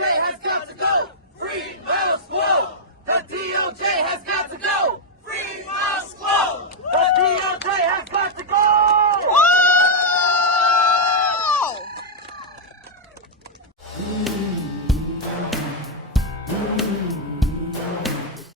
DOJ has got to go. Free Miles Guo. The DOJ has got to go. Free Miles Guo. The DOJ has got to go.